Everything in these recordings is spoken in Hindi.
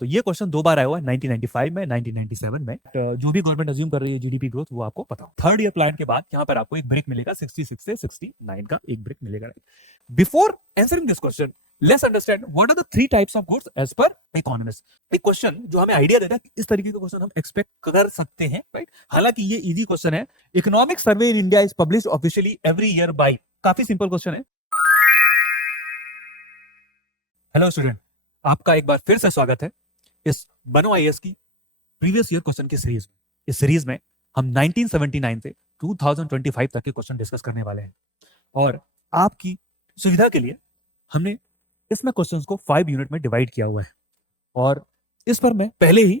तो ये क्वेश्चन दो बार आया हुआ है 1995 में 1997 में। जो भी गवर्नमेंट अज्यूम कर रही है जीडीपी ग्रोथ वो आपको पता हो। थर्ड ईयर प्लान के बाद यहाँ पर आपको एक ब्रेक मिलेगा 66 से 69 का एक ब्रेक मिलेगा। Before answering this question let's understand what are the three types of goods as per economist. एक क्वेश्चन जो हमें आइडिया देता है कि इस तरीके का क्वेश्चन हम एक्सपेक्ट कर सकते हैं, राइट। हालांकि ये इजी क्वेश्चन है। Economic survey in India is published officially every year by, काफी सिंपल क्वेश्चन है। हेलो स्टूडेंट, आपका एक बार फिर से स्वागत है इस बनो आईएएस की प्रीवियस ईयर क्वेश्चन की सीरीज में। इस सीरीज में हम 1979 से 2025 तक के क्वेश्चन डिस्कस करने वाले हैं और आपकी सुविधा के लिए हमने इसमें क्वेश्चंस को 5 यूनिट में डिवाइड किया हुआ है और इस पर मैं पहले ही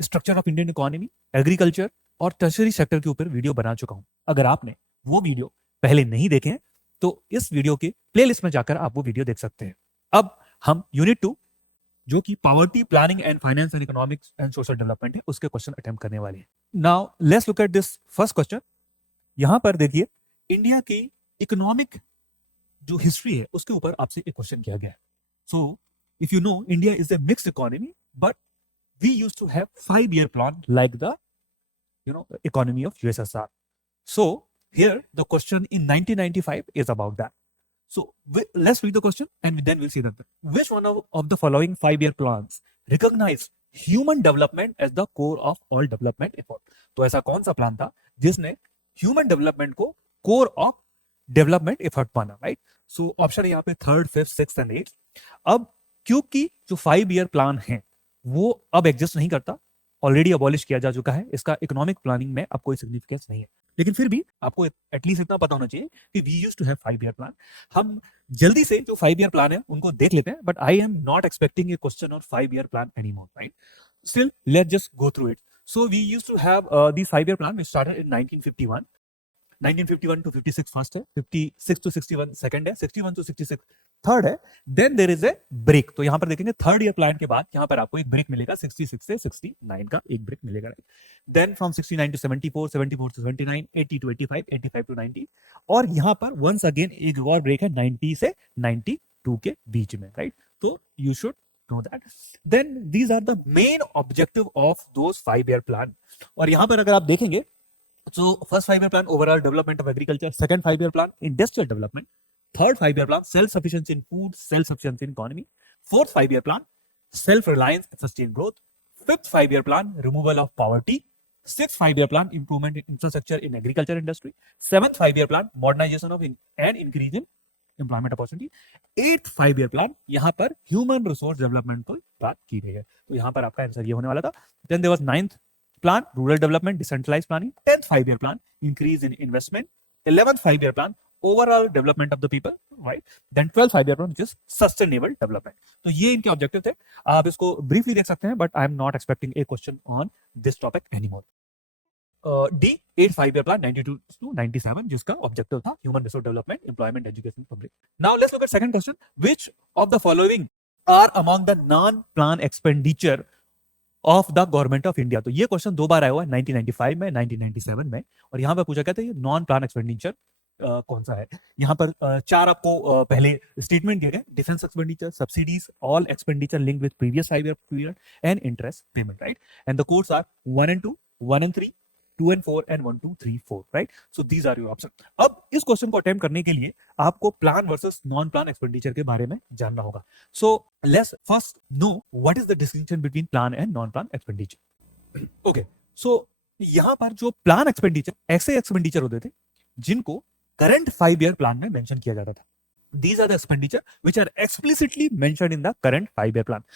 structure of Indian economy, agriculture और टर्शरी सेक्टर के ऊपर वीडियो बना चुका हूं। अगर आपने वो वीडियो पहले नहीं देखे हैं तो इस वीडियो के प्लेलिस्ट में जाकर आप वो वीडियो देख सकते हैं। अब हम यूनिट 2 जो कि poverty planning and finance and economics and social development है उसके क्वेश्चन अटेम्प्ट करने वाले हैं। Now let's look at this first question. यहां पर देखिए इंडिया की इकोनॉमिक जो हिस्ट्री है उसके ऊपर आपसे एक क्वेश्चन किया गया है। So if you know India is a mixed economy but we used to have 5 year plan like the economy of USSR. So here the question in 1995 is about that. So let's read the question and then we'll see that. Which one of the following 5 year plans recognize human development as the core of all development effort? तो ऐसा कौन सा प्लान था जिसने ह्यूमन डेवलपमेंट को कोर ऑफ डेवलपमेंट एफर्ट माना, राइट? सो ऑप्शन है यहाँ पे 3rd, 5th, 6th and 8th. अब क्योंकि जो 5 year प्लान है वो अब एग्जिस्ट नहीं करता, ऑलरेडी अबॉलिश किया जा चुका है, इसका इकोनॉमिक प्लानिंग में अब कोई सिग्निफिकेंस नहीं है, लेकिन फिर भी आपको एटलीस्ट इतना पता होना चाहिए कि we used to have 5 year plan. हम जल्दी से जो 5 year प्लान है उनको देख लेते हैं, but I am not expecting a question on 5 year plan anymore, right? Still let's just go through it. So we used to have this 5 year plan which started in 1951. 1951 to 56 first है, 56 to 61 सेकंड है, 61 to 66 थर्ड है, then there is a break. तो यहां पर देखेंगे 3rd year प्लान के बाद यहां पर आपको एक ब्रेक मिलेगा 66 से 69 का एक ब्रेक मिलेगा, right? Then from 69 to 74, 74 to 79, 80 to 85, 85 to 90 और यहां पर वंस अगेन एक और ब्रेक है 90 से 92 के बीच में, राइट? तो you should know that. Then these are the main objective of those 5 year plan. और यहां पर अगर आप देखेंगे so first 5 year plan overall development of agriculture, second 5 year plan industrial development, third 5 year plan self sufficiency in food, self sufficiency in economy, fourth 5 year plan self reliance and sustained growth, fifth 5 year plan removal of poverty, sixth 5 year plan improvement in infrastructure in agriculture industry, seventh 5 year plan modernization of and increase in employment opportunity, eighth 5 year plan यहाँ पर human resource development को बात की गई है. तो यहाँ पर आपका आंसर ये होने वाला था. Then there was 9th plan rural development decentralized planning, 10th 5 year plan increase in investment, 11th 5 year plan overall development of the people, right? Then 12th 5 year plan which is sustainable development. तो ये इनके ऑब्जेक्टिव थे. आप इसको ब्रीफली देख सकते हैं, but I am not expecting a question on this topic anymore. D 8th 5 year plan 92 to 97 जिसका ऑब्जेक्टिव था human resource development, employment, education, public. Now let's look at second question. Which of the following are among the non plan expenditure of the government of India? तो ये क्वेश्चन दो बार आया हुआ है 1995 में 1997 में और यहां पर पूछा गया था ये नॉन प्लान एक्सपेंडिचर कौन सा है. यहां पर चार आपको पहले स्टेटमेंट दिए गए: defence expenditure, subsidies, all expenditure linked with previous 5 year period and interest payment, right? And the codes are 1 and 2, 1 and 3, 2 and 4 and 1, 2, 3, 4, right? So these are your options. अब इस क्वेश्चन को अटेम्प्ट करने के लिए आपको plan versus non plan expenditure के बारे में जानना होगा. So let's first know what is the distinction between plan and non plan expenditure. Okay, so यहां पर जो प्लान एक्सपेंडिचर ऐसे एक्सपेंडिचर होते थे जिनको करंट 5 year प्लान में मेंशन किया जाता था. These are the expenditure which are explicitly mentioned in the current 5 year plan.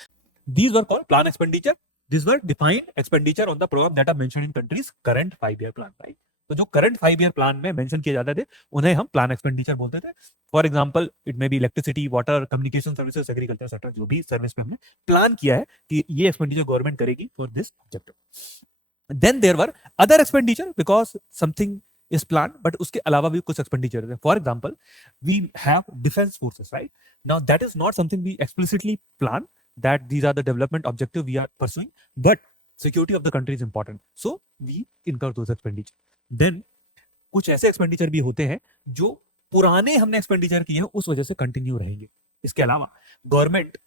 These were called plan expenditure. These were defined expenditure on the program that are mentioned in country's current 5 year plan, right? तो जो करंट 5 year प्लान में मेंशन किए जाते थे उन्हें हम प्लान एक्सपेंडिचर बोलते थे. For example it may be electricity, water, communication services, agriculture sector, जो भी सर्विस पे हमने प्लान किया है कि ये एक्सपेंडिचर गवर्नमेंट करेगी for this objective. Then there were other expenditure because something is plan, but उसके अलावा भी कुछ एक्सपेंडिचर है. For example we have defence forces, right? Now that is not something we explicitly plan, that these are the development objective we are pursuing, but security of the country is important, so we incur those expenditure. Then कुछ ऐसे एक्सपेंडिचर भी होते हैं जो पुराने हमने एक्सपेंडिचर किए हैं उस वजह से कंटिन्यू रहेंगे. इसके अलावा गवर्नमेंट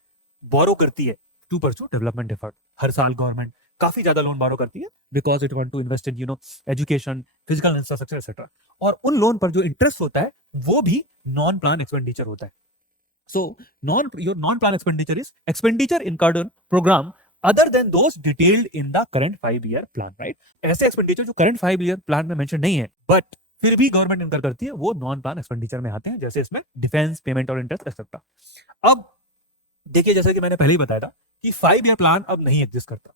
बोरो करती है टू परस्यू डेवलपमेंट एफर्ट। हर साल गवर्नमेंट काफी ज्यादा लोन बारो करती है because it want to invest in education, physical infrastructure etcetera. और उन लोन पर जो इंटरेस्ट होता है वो भी नॉन प्लान एक्सपेंडिचर होता है। So your non-plan expenditure is expenditure incurred on program other than those detailed in the current 5-year plan, right? ऐसे एक्सपेंडिचर जो करंट 5-year प्लान में मेंशन नहीं है बट फिर भी गवर्नमेंट इनकर करती है, वो नॉन प्लान एक्सपेंडिचर में आते हैं, जैसे इसमें डिफेंस, पेमेंट और इंटरेस्ट एक्सेट्रा। अब देखिए, जैसा कि मैंने पहले ही बताया था कि 5-year प्लान अब नहीं एग्जिस्ट करता।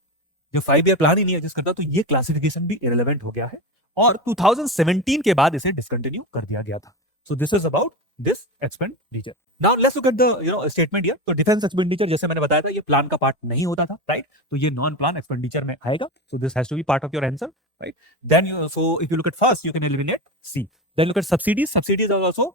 जो 5-year प्लान ही नहीं एग्जिस्ट करता तो ये क्लासिफिकेशन भी इरेलेवेंट हो गया है और 2017 के बाद इसे डिसकंटिन्यू कर दिया गया था। So this is about this expenditure. Now let's look at the statement here. तो डिफेंस एक्सपेंडिचर जैसे मैंने बताया था ये प्लान का पार्ट नहीं होता था, राइट? तो ये नॉन प्लान एक्सपेंडिचर में आएगा. So this has to be part of your answer, right? Then so if you look at first, you can eliminate C. Then look at subsidies. Subsidies are also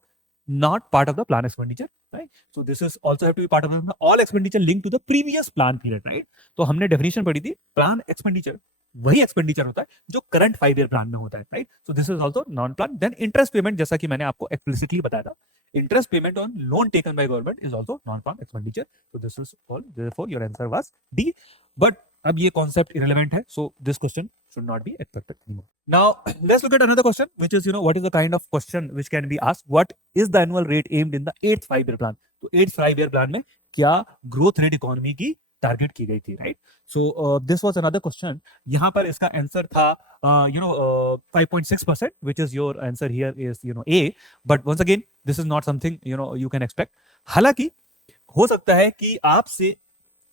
not part of the plan expenditure, right? So this is also have to be part of the all expenditure linked to the previous plan period, right? तो हमने डेफिनेशन पढ़ी थी, प्लान एक्सपेंडिचर वही एक्सपेंडिचर होता है जो करंट 5-year प्लान में होता है, right? So this is also non plan. Then interest payment, जैसा कि मैंने आपको एक्सप्लिसिटली बताया था, interest payment on loan taken by government is also non plan expenditure. So this is all, therefore your answer was D. But अब ये कॉन्सेप्ट इरेलेवेंट है, so this question should not be expected anymore. Now let's look at another question, which is what is the kind of question which can be asked? What is the annual rate aimed in the 8th 5-year plan? तो 8th 5-year plan में क्या ग्रोथ रेट इकोनॉमी की टारगेट की गई थी, right? So this was another question. यहाँ पर इसका आंसर था 5.6%, which is your answer here is A. But once again, this is not something you can expect. हालांकि हो सकता है कि आपसे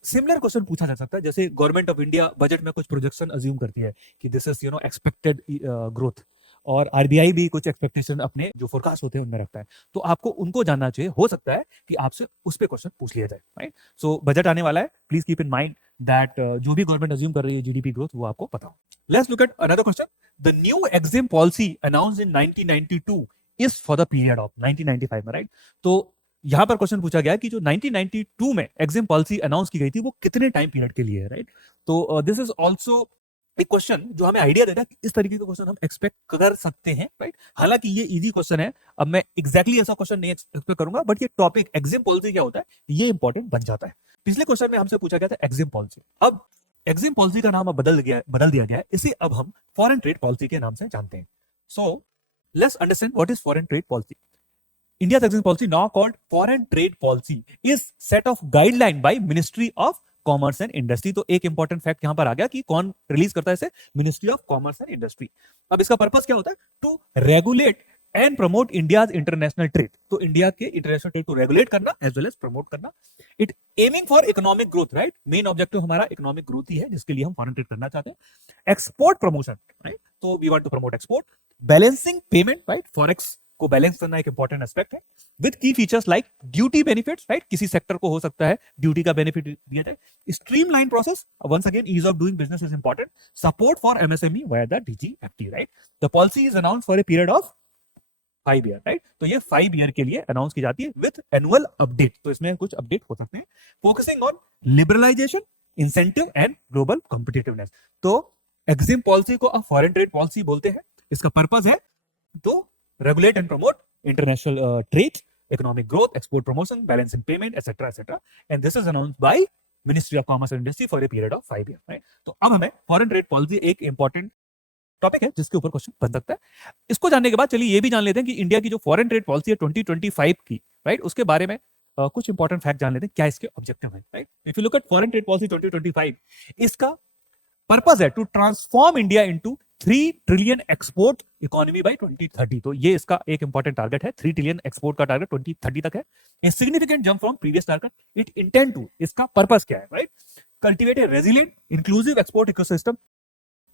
सिमिलर क्वेश्चन पूछा जा सकता है, जैसे गवर्नमेंट ऑफ इंडिया बजट में कुछ प्रोजेक्शन अज्यूम करती है कि दिस इज एक्सपेक्टेड ग्रोथ, और आरबीआई भी कुछ एक्सपेक्टेशन अपने जो फोरकास्ट होते हैं उनमें रखता है. तो आपको उनको जानना चाहिए, हो सकता है कि आपसे उस पे क्वेश्चन पूछ लिया जाए, राइट? सो बजट आने वाला है, please keep in mind that जो भी गवर्नमेंट अज्यूम कर रही है जीडीपी ग्रोथ, वो आपको पता हो. Let's look at another question. The new EXIM policy announced in 1992 is for the period of 1995 में, राइट? तो यहां पर क्वेश्चन पूछा गया कि जो 1992 में एग्जिम पॉलिसी अनाउंस की गई थी वो कितने टाइम पीरियड के लिए है, राइट? तो दिस इज आल्सो एक क्वेश्चन जो हमें आइडिया देता है कि इस तरीके का क्वेश्चन हम एक्सपेक्ट कर सकते हैं, राइट? हालांकि ये इजी क्वेश्चन है, अब मैं एग्जैक्टली ऐसा क्वेश्चन नहीं एक्सपेक्ट करूंगा, बट ये टॉपिक एग्जिम पॉलिसी क्या होता है ये इंपॉर्टेंट बन जाता है. पिछले क्वेश्चन में हमसे पूछा गया था एग्जिम पॉलिसी. अब एग्जिम पॉलिसी का नाम अब बदल दिया गया है, इसे अब हम फॉरेन ट्रेड पॉलिसी के नाम से जानते हैं. So let's understand what is foreign trade policy. India's exim policy, now called foreign trade policy, is set of guideline by Ministry of Commerce and Industry. तो एक इंपॉर्टेंट फैक्ट यहां पर आ गया कि कौन रिलीज करता है इसे, ministry of commerce and industry. अब इसका पर्पस क्या होता है? To regulate and promote India's international trade. तो इंडिया के इंटरनेशनल ट्रेड को रेगुलेट करना एज वेल एज प्रमोट करना. It aiming for economic growth, right? Main objective हमारा इकोनॉमिक ग्रोथ ही है, जिसके लिए हम फॉरेन ट्रेड करना चाहते हैं. Export promotion, right? तो we want to promote export. Balancing payment, right? Forex को बैलेंस करना एक इंपॉर्टेंट एस्पेक्ट है. With key features like duty benefits, right? किसी सेक्टर को हो सकता है ड्यूटी का बेनिफिट दिया जाए. Streamline process, once again ease of doing business is important. Support for MSME via the DGFT, right? The policy is announced for a period of 5 year, right? तो ये 5 ईयर के लिए अनाउंस की जाती है विद एनुअल अपडेट. तो इसमें कुछ अपडेट हो सकते हैं. Focusing on liberalisation, incentive and global competitiveness. तो एग्जिम पॉलिसी को अब फॉरेन ट्रेड पॉलिसी बोलते हैं. इसका पर्पस है तो regulate and promote international trade, economic growth, export promotion, balancing payment, etc. And this is announced by Ministry of Commerce and Industry for a period of 5 years, right? तो अब हमें फॉरेन ट्रेड पॉलिसी एक इंपॉर्टेंट टॉपिक है जिसके ऊपर क्वेश्चन बन सकता है. इसको जानने के बाद चलिए ये भी जान लेते हैं कि इंडिया की जो फॉरेन ट्रेड पॉलिसी है 2025 की, राइट? उसके बारे में कुछ इंपॉर्टेंट फैक्ट जान लेते हैं, क्या इसके ऑब्जेक्टिव है, right? If you look at foreign trade policy 2025, इसका पर्पस है to transform India into 3 trillion export economy by 2030. तो ये इसका एक इंपॉर्टेंट टारगेट है. 3 ट्रिलियन एक्सपोर्ट का टारगेट 2030 तक है. A significant jump from previous target. It intend to, इसका पर्पस क्या है, right? Cultivate a resilient inclusive export ecosystem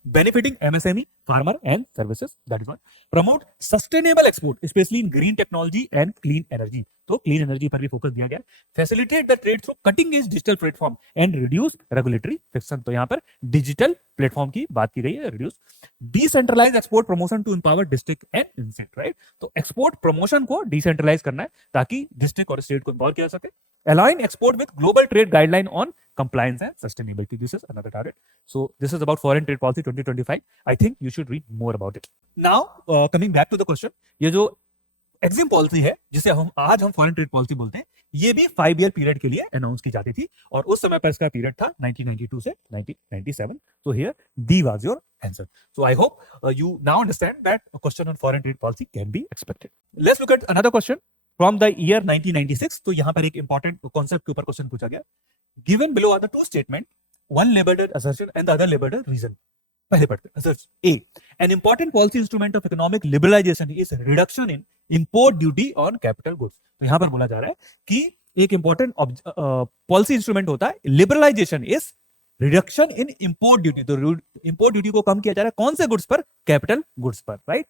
benefiting MSME, farmer and services. That is one. Promote sustainable export, especially in green technology and clean energy. तो क्लीन एनर्जी पर भी फोकस दिया गया. Facilitate the trade through cutting edge digital platform and reduce regulatory friction. तो यहाँ पर डिजिटल प्लेटफॉर्म की बात की गई है. Reduce decentralise export promotion to empower district and inset, right? तो एक्सपोर्ट प्रमोशन को डिसेंट्रलाइज करना है ताकि डिस्ट्रिक्ट और स्टेट को एम्पावर किया जा सके. Align export with global trade guideline on compliance and sustainability. This is another target. So this is about foreign trade policy 2025. I think you should read more about it. Now coming back to the question, ये जो एग्जिम पॉलिसी है जिसे हम फॉरेन ट्रेड पॉलिसी बोलते हैं, ये भी 5 ईयर पीरियड के लिए अनाउंस की जाती थी और उस समय पर इसका पीरियड था 1992 से 1997. So here D was your answer. So I hope you now understand that a question on foreign trade policy can be expected. Let's look at another question from the year 1996. तो यहाँ पर एक important concept के ऊपर क्वेश्चन पूछा गया. Given below are the two statement, one labeled assertion and the other labeled reason. पहले पढ़ते हैं. Assertion A. An important policy instrument of economic liberalization is reduction in import duty on capital goods. तो यहां पर बोला जा रहा है कि एक इंपॉर्टेंट पॉलिसी इंस्ट्रूमेंट होता है liberalisation is reduction in import duty. तो इंपोर्ट ड्यूटी को कम किया जा रहा है कौन से गुड्स पर? कैपिटल गुड्स पर, right?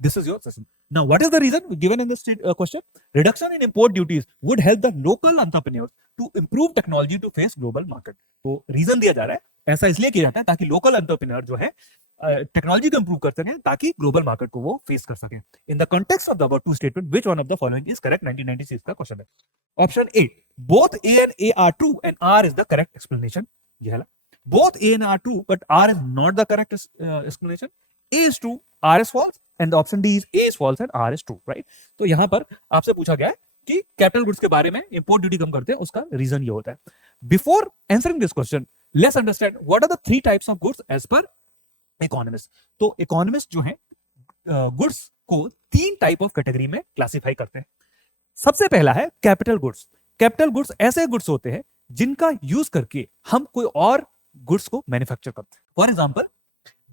This is your session. Now, what is the reason given in this question? Reduction in import duties would help the local entrepreneurs to improve technology to face global market. तो reason दिया जा रहा है, ऐसा इसलिए किया जाता है ताकि लोकल एंटरप्रेन्योर जो है टेक्नोलॉजी को इंप्रूव कर सकें ताकि ग्लोबल मार्केट को वो फेस कर सकें. In the context of the above two statement which one of the following is correct? 1996 का क्वेश्चन है. Option A, both A and A are true and R is the correct explanation. ये है both A and R true but R is not the correct explanation. A is true, R is false and the option D is A is false and R is true, right? तो यहां पर आपसे पूछा गया है कि कैपिटल गुड्स के बारे में इंपोर्ट ड्यूटी कम करते हैं, उसका रीजन ये होता है. Before answering this question let's understand what are the three types of goods as per economist. तो इकोनॉमिस्ट जो है गुड्स को तीन टाइप ऑफ कैटेगरी में क्लासिफाई करते हैं. सबसे पहला है कैपिटल गुड्स. कैपिटल गुड्स ऐसे गुड्स होते हैं जिनका यूज करके हम कोई और गुड्स को मैन्युफैक्चर करते हैं. For example,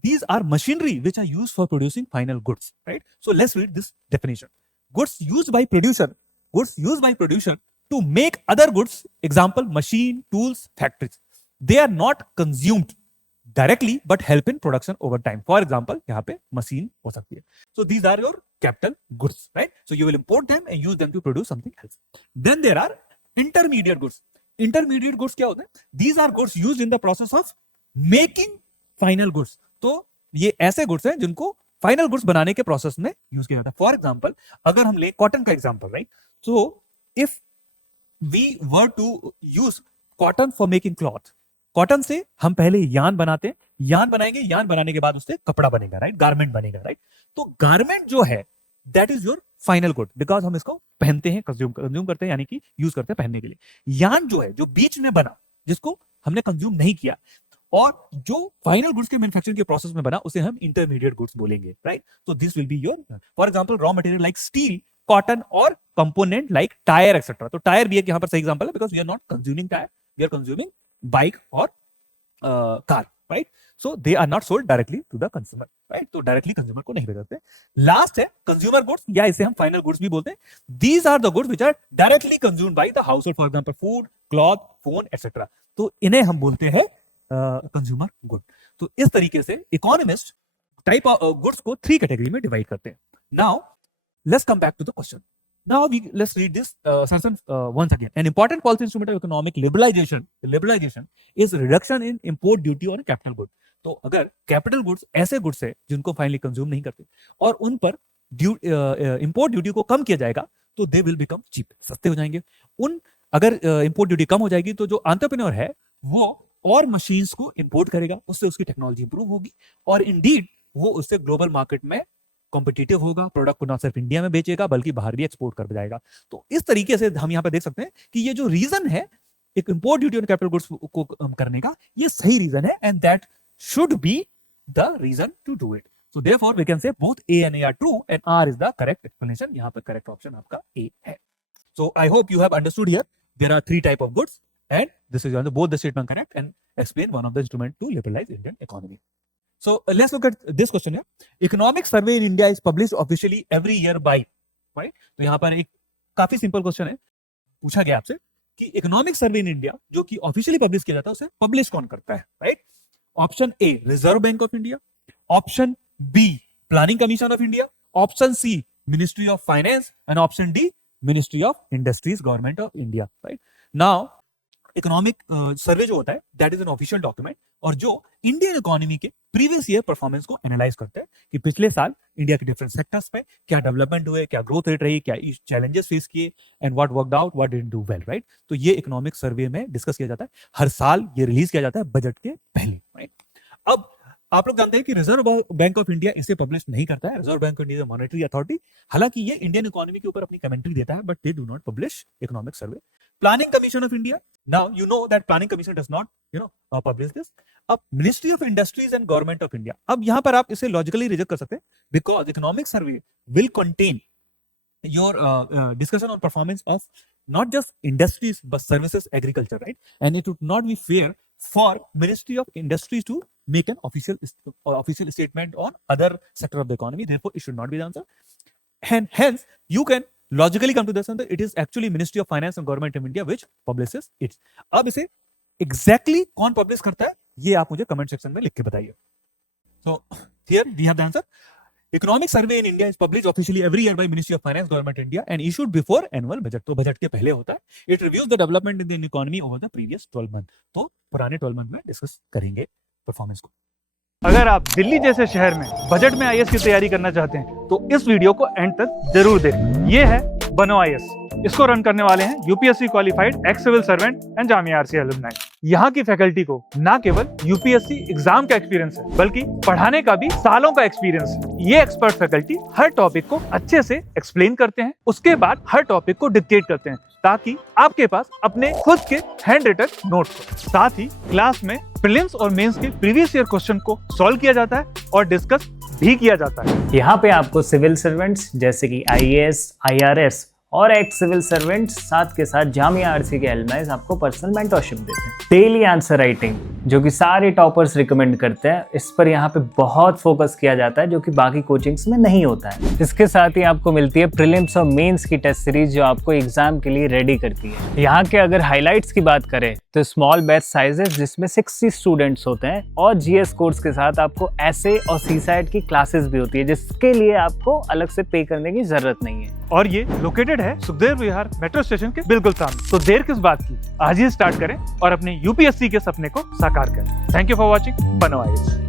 these are machinery which are used for producing final goods, right? So let's read this definition. Goods used by producer to make other goods, example machine, tools, factories. They are not consumed directly but help in production over time. For example, यहाँ पे machine हो सकती है. So these are your capital goods, right? So you will import them and use them to produce something else. Then there are intermediate goods. Intermediate goods क्या होते हैं? These are goods used in the process of making final goods. तो ये ऐसे गुड्स हैं जिनको फाइनल गुड्स बनाने के प्रोसेस में यूज किया जाता है. फॉर एग्जांपल, अगर हम ले कॉटन का example, right? So if we were to use cotton for making cloth, cotton से हम पहले यार्न बनाते हैं, यार्न बनाएंगे, यार्न बनाने के बाद उससे कपड़ा बनेगा, राइट? गारमेंट बनेगा, राइट? तो गारमेंट जो है that is your final good because हम इसको पहनते हैं, कंज्यूम करते हैं, यानी कि यूज करते हैं पहनने के लिए. यार्न जो है जो बीच में बना, जिसको हमने कंज्यूम नहीं किया, और जो फाइनल गुड्स के मैन्युफैक्चरिंग के प्रोसेस में बना, उसे हम इंटरमीडिएट गुड्स बोलेंगे, right? So this will be your, for example, raw material like steel, cotton और कंपोनेंट लाइक टायर एक्सेट्रा. तो टायर भी एक यहाँ पर सही एग्जांपल है because we are not consuming tyre, we are consuming bike और car, right? So they are not sold directly to the consumer, right? तो डायरेक्टली कंज्यूमर को नहीं बेचते. लास्ट है कंज्यूमर गुड्स, या इसे हम फाइनल गुड्स भी बोलते हैं. These are the goods which are directly consumed by the household, for example food, cloth, phone etcetera. तो इन्हें हम बोलते हैं कंज्यूमर गुड. तो इस तरीके से इकोनॉमिस्ट टाइप ऑफ गुड्स को थ्री कैटेगरी में डिवाइड करते हैं. Now let's come back to the question. Now let's read this session once again. An important policy instrument of economic liberalisation is reduction in import duty on capital good. तो अगर कैपिटल गुड्स ऐसे गुड्स है जिनको फाइनली कंज्यूम नहीं करते और उन पर इंपोर्ट ड्यूटी को कम किया जाएगा तो दे विल बिकम चीप, सस्ते हो जाएंगे. अगर इंपोर्ट ड्यूटी कम हो जाएगी तो जो एंटरप्रेन्योर है वो और मशीन्स को इंपोर्ट करेगा, उससे उसकी टेक्नोलॉजी इंप्रूव होगी और इंडीड वो उससे ग्लोबल मार्केट में कॉम्पिटिटिव होगा. प्रोडक्ट को ना सिर्फ इंडिया में बेचेगा बल्कि बाहर भी एक्सपोर्ट कर जाएगा. तो इस तरीके से हम यहाँ पे देख सकते हैं कि ये जो रीजन है एक import duty on capital goods को करने का, ये सही रीजन है and that should be the reason to do it. So therefore we can say both A and A are true and R is the correct explanation. यहाँ पर करेक्ट ऑप्शन आपका A है. So I hope you have understood here. There are three type of goods. And this is both the statement correct and explain one of the instrument to liberalize Indian economy. So let's look at this question here. Economic survey in India is published officially every year by, right? तो यहाँ पर एक काफी सिंपल क्वेश्चन है, पूछा गया आपसे कि इकोनॉमिक सर्वे इन इंडिया जो कि ऑफिशियली पब्लिश किया जाता है उसे पब्लिश कौन करता है, right? Option A Reserve Bank of India, option B Planning commission of India, option C Ministry of Finance and option D Ministry of Industries Government of India, right? Now economic survey जो होता है that is an official document और जो इंडियन इकोनॉमी के प्रीवियस ईयर परफॉर्मेंस को एनालाइज करता है कि पिछले साल इंडिया के डिफरेंट सेक्टर्स पे क्या डेवलपमेंट हुए, क्या ग्रोथ रेट रही, क्या चैलेंजेस फेस किए and what worked out, what didn't do well, right? तो ये इकोनॉमिक सर्वे में डिस्कस किया जाता है. हर साल ये रिलीज किया जाता है बजट के पहले, राइट? अब आप लोग जानते हैं कि रिजर्व बैंक ऑफ इंडिया इसे पब्लिश नहीं करता है। Reserve Bank of India monetary authority, हालांकि ये इंडियन इकोनॉमी के ऊपर अपनी कमेंट्री देता है, but they do not publish economic survey. Planning commission of India, now you know that planning commission does not publish this. अब ministry of industries and government of India, अब यहां पर आप इसे लॉजिकली रिजेक्ट कर सकते हैं, because economic survey will contain your discussion on performance of not just industries but services, agriculture, right? And it would not be fair for Ministry of Industries to make an official statement on other sector of the economy. Therefore, it should not be the answer. And hence, you can logically come to this answer. It is actually Ministry of Finance and Government of India which publishes it. अब इसे exactly कौन publish करता है, ये आप मुझे comment section में लिख के बताइए. So here we have the answer. Economic survey in India is published officially every year by Ministry of Finance, Government of India, and issued before annual budget. तो बजट के पहले होता है. It reviews the development in the economy over the previous 12 months. तो पुराने 12 मंथ में डिस्कस करेंगे परफॉर्मेंस को. अगर आप दिल्ली जैसे शहर में बजट में आईएएस की तैयारी करना चाहते हैं तो इस वीडियो को एंड तक जरूर देखें. ये है बनो आईएएस. इसको रन करने वाले हैं UPSC qualified ex civil servant and Jamia RC alumni. यहाँ की फैकल्टी को ना केवल यूपीएससी एग्जाम का एक्सपीरियंस है बल्कि पढ़ाने का भी सालों का एक्सपीरियंस है. ये एक्सपर्ट फैकल्टी हर टॉपिक को अच्छे से एक्सप्लेन करते हैं, उसके बाद हर टॉपिक को डिक्टेट करते हैं ताकि आपके पास अपने खुद के हैंड रिटन नोट्स हो. साथ ही क्लास में प्रीलिम्स और मेंस के प्रीवियस ईयर क्वेश्चन को सॉल्व किया जाता है और डिस्कस भी किया जाता है. यहाँ पे आपको सिविल सर्वेंट्स जैसे कि आईएएस, आईआरएस और एक्स सिविल सर्वेंट्स साथ के साथ जामिया आरसी के एलुमनाइज आपको पर्सनल मेंटरशिप देते हैं. डेली आंसर राइटिंग जो कि सारे टॉपर्स रिकमेंड करते हैं, इस पर यहाँ पे बहुत फोकस किया जाता है जो कि बाकी कोचिंग्स में नहीं होता है. इसके साथ ही आपको मिलती है प्रीलिम्स और मेंस की टेस्ट सीरीज जो आपको एग्जाम के लिए रेडी करती है. यहाँ के अगर हाईलाइट्स की बात करें तो स्मॉल बैच साइजेस जिसमें 60 स्टूडेंट्स होते हैं और जीएस कोर्स के साथ आपको एसए और सीसैट की क्लासेस भी होती है जिसके लिए आपको अलग से पे करने की जरूरत नहीं है. और ये लोकेटेड है सुखदेव विहार मेट्रो स्टेशन के बिल्कुल सामने. तो देर किस बात की, आज ही स्टार्ट करें और अपने यूपीएससी के सपने को साकार करें. थैंक यू फॉर वॉचिंग बनो आईएएस.